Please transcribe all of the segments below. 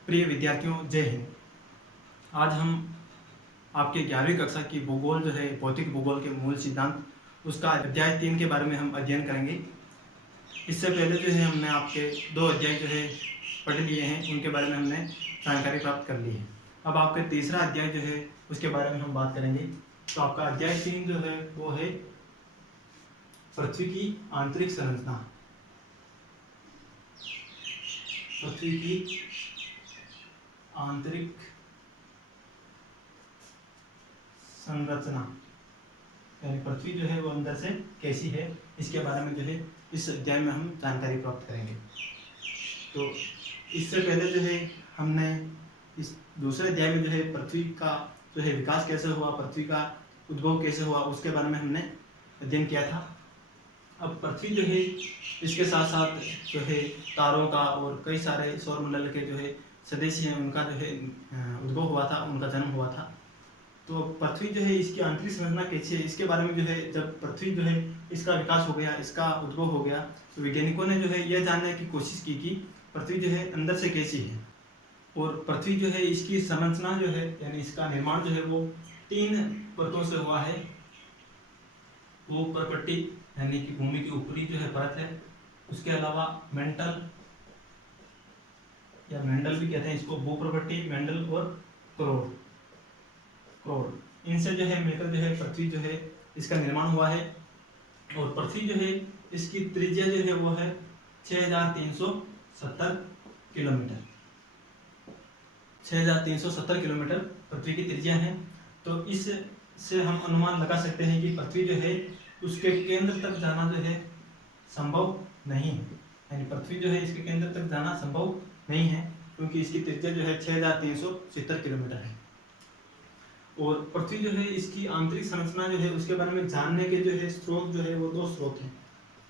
प्रिय विद्यार्थियों, जय हिंद। आज हम आपके 11वीं कक्षा की भूगोल जो है भौतिक भूगोल के मूल सिद्धांत उसका अध्याय 3 के बारे में हम अध्ययन करेंगे। इससे पहले जो है हमने आपके 2 अध्याय जो है पढ़ लिए हैं, उनके बारे में हमने जानकारी प्राप्त कर ली है। अब आपका तीसरा अध्याय जो है उसके बारे में हम बात करेंगे। तो आपका अध्याय 3 जो है वो है पृथ्वी की आंतरिक संरचना। पृथ्वी की आंतरिक संरचना यानी पृथ्वी जो है वो अंदर से कैसी है, इसके बारे में जो है इस अध्याय में हम जानकारी प्राप्त करेंगे। तो इससे पहले जो है हमने इस दूसरे अध्याय में जो है पृथ्वी का जो है विकास कैसे हुआ, पृथ्वी का उद्भव कैसे हुआ, उसके बारे में हमने अध्ययन किया था। अब पृथ्वी जो है इसके साथ साथ जो है तारों का और कई सारे सौरमंडल के जो है सदस्य हैं, उनका जो है उद्भव हुआ था, उनका जन्म हुआ था। तो पृथ्वी जो है इसकी आंतरिक संरचना कैसी है, इसके बारे में जो है जब पृथ्वी जो है इसका विकास हो गया, इसका उद्भव हो गया, तो वैज्ञानिकों ने जो है यह जानने की कोशिश की कि पृथ्वी जो है अंदर से कैसी है। और पृथ्वी जो है इसकी संरचना जो है यानी इसका निर्माण जो है वो 3 परतों से हुआ है। वो उपरपट्टी यानी कि भूमि की ऊपरी जो है परत है, उसके अलावा मेंटल या मेंडल भी कहते हैं इसको, भूप्रपट्टी, मेंडल और क्रोर, इनसे जो है मिलकर जो है पृथ्वी जो है इसका निर्माण हुआ है। और पृथ्वी जो है इसकी त्रिज्या जो है वो है 6370 किलोमीटर। 6370 किलोमीटर पृथ्वी की त्रिज्या है। तो इससे हम अनुमान लगा सकते हैं कि पृथ्वी जो है उसके केंद्र तक जाना जो है संभव नहीं है, यानी पृथ्वी जो है इसके केंद्र तक जाना संभव नहीं है, क्योंकि इसकी त्रिज्या जो है 6370 किलोमीटर है। और पृथ्वी जो है इसकी आंतरिक संरचना जो है उसके बारे में जानने के जो है स्रोत जो है वो 2 स्रोत हैं।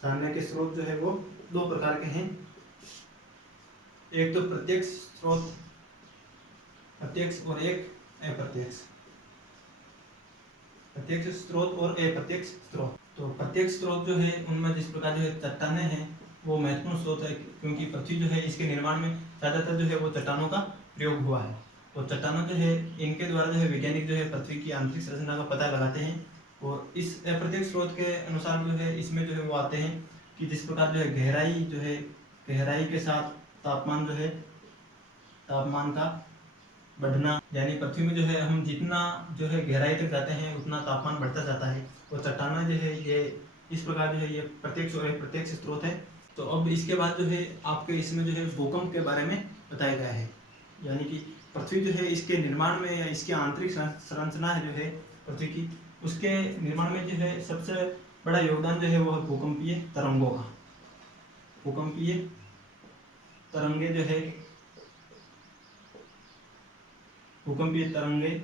जानने के स्रोत जो है वो 2 प्रकार के हैं। एक तो प्रत्यक्ष स्रोत, प्रत्यक्ष, और एक अप्रत्यक्ष। प्रत्यक्ष स्रोत और अप्रत्यक्ष स्रोत। तो प्रत्यक्ष स्रोत जो है उनमें जिस प्रकार जो है चट्टानें हैं वो महत्वपूर्ण स्रोत है, क्योंकि पृथ्वी जो है इसके निर्माण में ज़्यादातर जो है वो चट्टानों का प्रयोग हुआ है। और चट्टानों जो है इनके द्वारा जो है वैज्ञानिक जो है पृथ्वी की आंतरिक संरचना का पता लगाते हैं। और इस अप्रत्यक्ष स्रोत के अनुसार जो है इसमें जो है वो आते हैं कि जिस प्रकार जो है गहराई के साथ तापमान जो है, तापमान का बढ़ना, यानी पृथ्वी में जो है हम जितना जो है गहराई तक जाते हैं उतना तापमान बढ़ता जाता है। और चट्टाना जो है ये इस प्रकार जो है ये प्रत्यक्ष और अप्रत्यक्ष स्रोत है। तो अब इसके बाद जो है आपके इसमें जो है भूकंप के बारे में बताया गया है, यानी कि पृथ्वी जो है इसके निर्माण में या इसकी आंतरिक संरचना है जो है पृथ्वी की, उसके निर्माण में जो है सबसे बड़ा योगदान जो है वो है भूकंपीय तरंगों का। भूकंपीय तरंगे जो है, भूकंपीय तरंगे,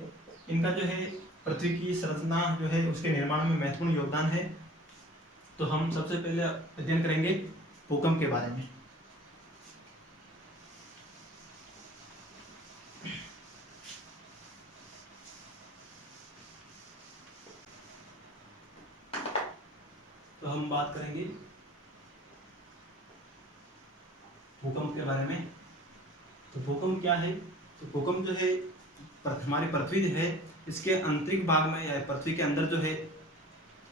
इनका जो है पृथ्वी की संरचना जो है उसके निर्माण में महत्वपूर्ण योगदान है। तो हम सबसे पहले अध्ययन करेंगे भूकंप के बारे में। तो हम बात करेंगे भूकंप के बारे में। तो भूकंप क्या है? तो भूकंप जो है हमारी पृथ्वी जो है इसके आंतरिक भाग में या पृथ्वी के अंदर जो है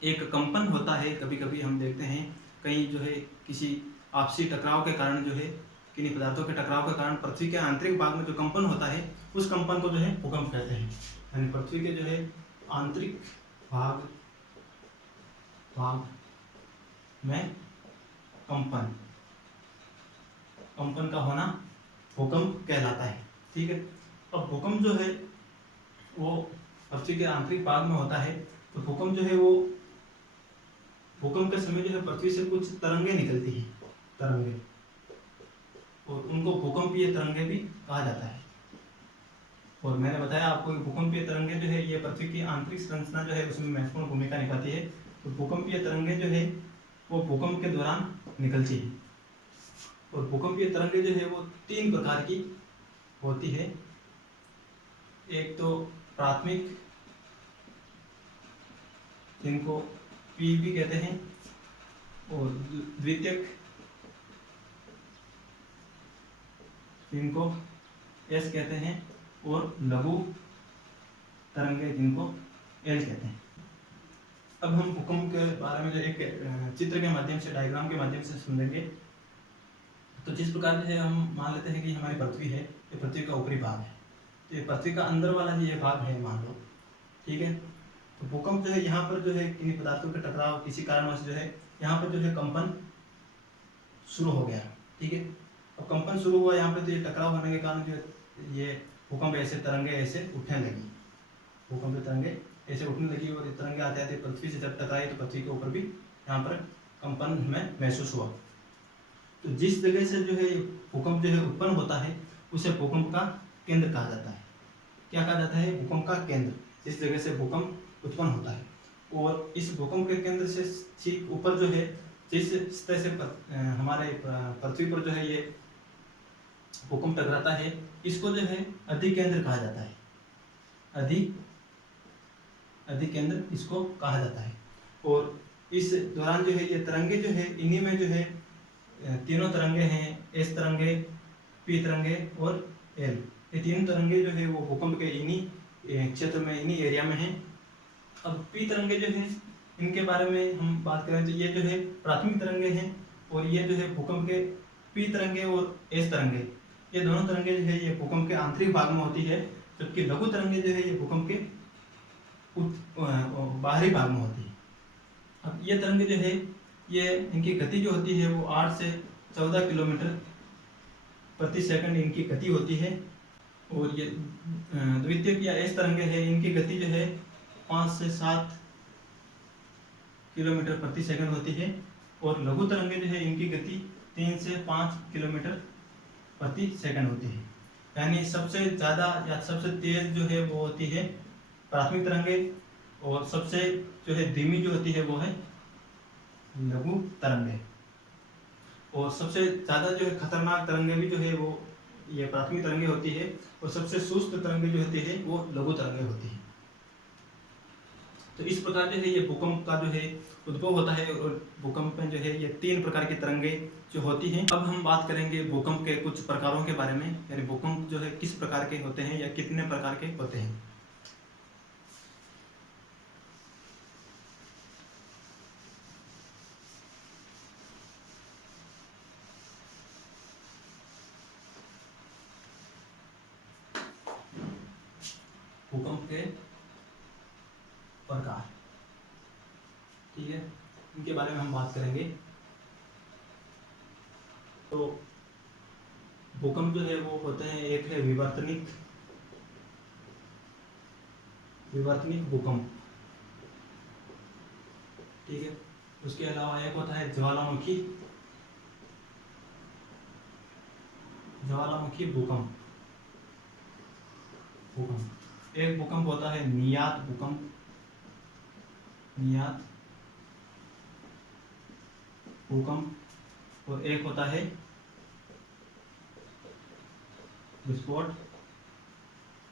एक कंपन होता है। कभी कभी हम देखते हैं कहीं जो है किसी आपसी टकराव के कारण जो है किन्हीं पदार्थों के टकराव के कारण पृथ्वी के आंतरिक भाग में जो कंपन होता है उस कंपन को जो है भूकंप कहते हैं। यानी पृथ्वी के जो है आंतरिक भाग में कंपन का होना भूकंप कहलाता है। ठीक है। अब भूकंप जो है वो पृथ्वी के आंतरिक भाग में होता है। तो भूकंप जो है वो भूकंप के समय जो है पृथ्वी से कुछ तरंगे निकलती हैं, तरंगे, और उनको भूकंपीय तरंगे भी कहा जाता है। और मैंने बताया आपको भूकंपीय तरंगे जो है ये पृथ्वी की आंतरिक संरचना जो है उसमें महत्वपूर्ण भूमिका निभाती है। तो भूकंपीय तरंगे जो है वो भूकंप के दौरान निकलती है। और भूकंपीय तरंगे जो है वो 3 प्रकार की होती है। एक तो प्राथमिक, जिनको पी भी कहते हैं, और द्वितीयक, जिनको एस कहते हैं, और लघु तरंगे जिनको एल कहते हैं। अब हम भूकंप के बारे में जो एक चित्र के माध्यम से, डायग्राम के माध्यम से समझेंगे। तो जिस प्रकार जो है हम मान लेते हैं कि हमारी पृथ्वी है, ये पृथ्वी का ऊपरी भाग है, तो ये पृथ्वी का अंदर वाला जो ये भाग है मान लो, ठीक है। तो भूकंप जो है यहाँ पर जो है किन्हीं पदार्थों के टकराव किसी कारणवश जो है यहाँ पर जो है कंपन शुरू हो गया, ठीक है। अब कंपन शुरू हुआ यहाँ पे, तो ये टकराव होने के कारण जो ये भूकंप ऐसे तरंगे ऐसे उठने लगी, भूकंप तरंगे ऐसे उठने लगी, और ये तरंगे आते आते पृथ्वी से जब टकराई तो पृथ्वी के ऊपर भी यहाँ पर कंपन हमें महसूस हुआ। तो जिस जगह से जो है भूकंप जो है उत्पन्न होता है उसे भूकंप का केंद्र कहा जाता है। क्या कहा जाता है? भूकंप का केंद्र, जिस जगह से भूकंप उत्पन्न होता है। और इस भूकंप के केंद्र से ठीक ऊपर जो है, जिस सतह से हमारे पृथ्वी पर जो है ये भूकंप टकराता है, इसको जो है अधिकेंद्र कहा जाता है। अधिकेंद्र इसको कहा जाता है। और इस दौरान जो है ये तरंगे जो है, इन्हीं में जो है तीनों तरंगे हैं, एस तरंगे, पी तरंगे और एल। ये तीन तरंगे जो है वो भूकंप के इन्हीं क्षेत्र में, इन्हीं एरिया में हैं। अब पी तरंगे जो है, इनके बारे में हम बात करें तो ये जो है प्राथमिक तरंगे हैं, और ये जो है भूकंप के पी तरंगे और एस तरंगे, ये दोनों तरंगे जो है ये भूकंप के आंतरिक भाग में होती है, जबकि लघु तरंगे जो है ये भूकंप के बाहरी भाग में होती है। अब ये तरंगे जो है ये, इनकी गति जो होती है वो 8 से 14 किलोमीटर प्रति सेकंड इनकी गति होती है। और ये द्वितीयक या एस तरंगे है, इनकी गति जो है 5 से 7 किलोमीटर प्रति सेकंड होती है। और लघु तरंगे जो है इनकी गति 3 से 5 किलोमीटर प्रति सेकंड होती है। यानी सबसे ज़्यादा या सबसे तेज जो है वो होती है प्राथमिक तरंगे, और सबसे जो है धीमी जो होती है वो है लघु तरंगे। और सबसे ज़्यादा जो है खतरनाक तरंगे भी जो है वो ये प्राथमिक तरंगे होती है, और सबसे सुस्त तरंगे जो होती है वो लघु तरंगे होती है। तो इस प्रकार जो है ये भूकंप का जो है उद्भव होता है, और भूकंप में जो है ये 3 प्रकार की तरंगे जो होती हैं। अब हम बात करेंगे भूकंप के कुछ प्रकारों के बारे में, यानी भूकंप जो है किस प्रकार के होते हैं या कितने प्रकार के होते हैं। भूकंप के प्रकार, ठीक है, इनके बारे में हम बात करेंगे। तो भूकंप जो है वो होते हैं, एक है विवर्तनिक भूकंप, ठीक है। उसके अलावा एक होता है ज्वालामुखी भूकंप। एक भूकंप होता है नियात भूकंप, और एक होता है विस्फोट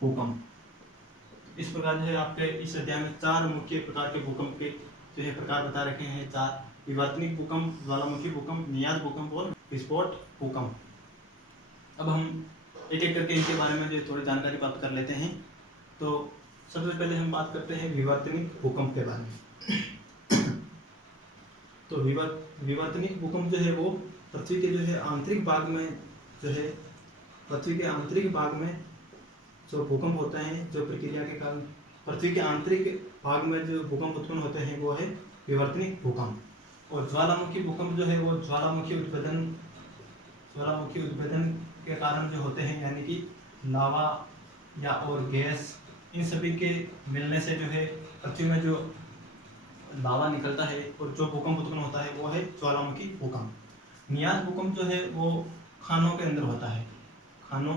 भूकंप। इस प्रकार जो है आपके इस अध्याय में 4 मुख्य प्रकार के भूकंप के जो है प्रकार बता रखे हैं, 4: विवर्तनिक भूकंप, ज्वालामुखी भूकंप, नियात भूकंप और विस्फोट भूकंप। अब हम एक एक करके इनके बारे में जो थोड़ी जानकारी प्राप्त कर लेते हैं। तो सबसे पहले हम बात करते हैं विवर्तनिक भूकंप के बारे में। तो विवर्तनिक भूकंप जो है वो पृथ्वी के जो है आंतरिक भाग में जो है, पृथ्वी के आंतरिक भाग में जो भूकंप होता है, जो प्रक्रिया के कारण पृथ्वी के आंतरिक भाग में जो भूकंप उत्पन्न होते हैं वो है विवर्तनिक भूकंप। और ज्वालामुखी भूकंप जो है वो ज्वालामुखी उद्भेदन के कारण जो होते हैं, यानी कि लावा या और गैस, इन सभी के मिलने से जो है पृथ्वी में जो लावा निकलता है और जो भूकंप उत्पन्न होता है वो है ज्वालामुखी भूकंप। नियात भूकंप जो है वो खानों के अंदर होता है, खानों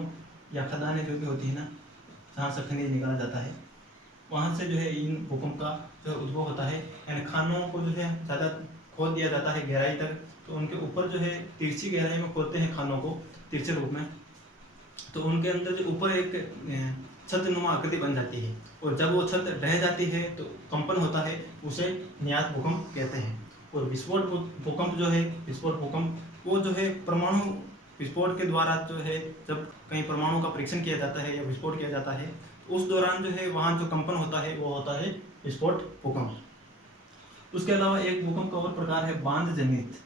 या खदानें जो भी होती है ना, जहाँ से खनिज निकाला जाता है, वहाँ से जो है इन भूकंप का जो उद्भव होता है। यानी खानों को जो है ज़्यादा खोद दिया जाता है गहराई तक, तो उनके ऊपर जो है तिरछी गहराई में खोदते हैं खानों को तिरछे रूप में, तो उनके अंदर जो ऊपर एक छत्रनुमा आकृति बन जाती है, और जब वो छत ढह जाती है तो कंपन होता है, उसे नियात भूकंप कहते हैं। और विस्फोट भूकंप जो है, विस्फोट भूकंप वो जो है परमाणु विस्फोट के द्वारा जो है जब कहीं परमाणु का परीक्षण किया जाता है या विस्फोट किया जाता है, उस दौरान जो है वहाँ जो कंपन होता है वो होता है विस्फोट भूकंप। उसके अलावा एक भूकंप का और प्रकार है बांध जनित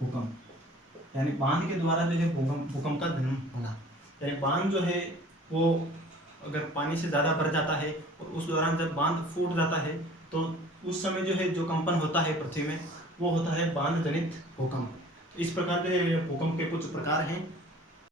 भूकंप, यानी बांध के द्वारा जो है भूकंप का जन्म होना। यानी बांध जो है वो अगर पानी से ज़्यादा भर जाता है और उस दौरान जब बांध फूट जाता है तो उस समय जो है जो कंपन होता है पृथ्वी में वो होता है बांध जनित भूकंप। इस प्रकार के भूकंप के कुछ प्रकार हैं।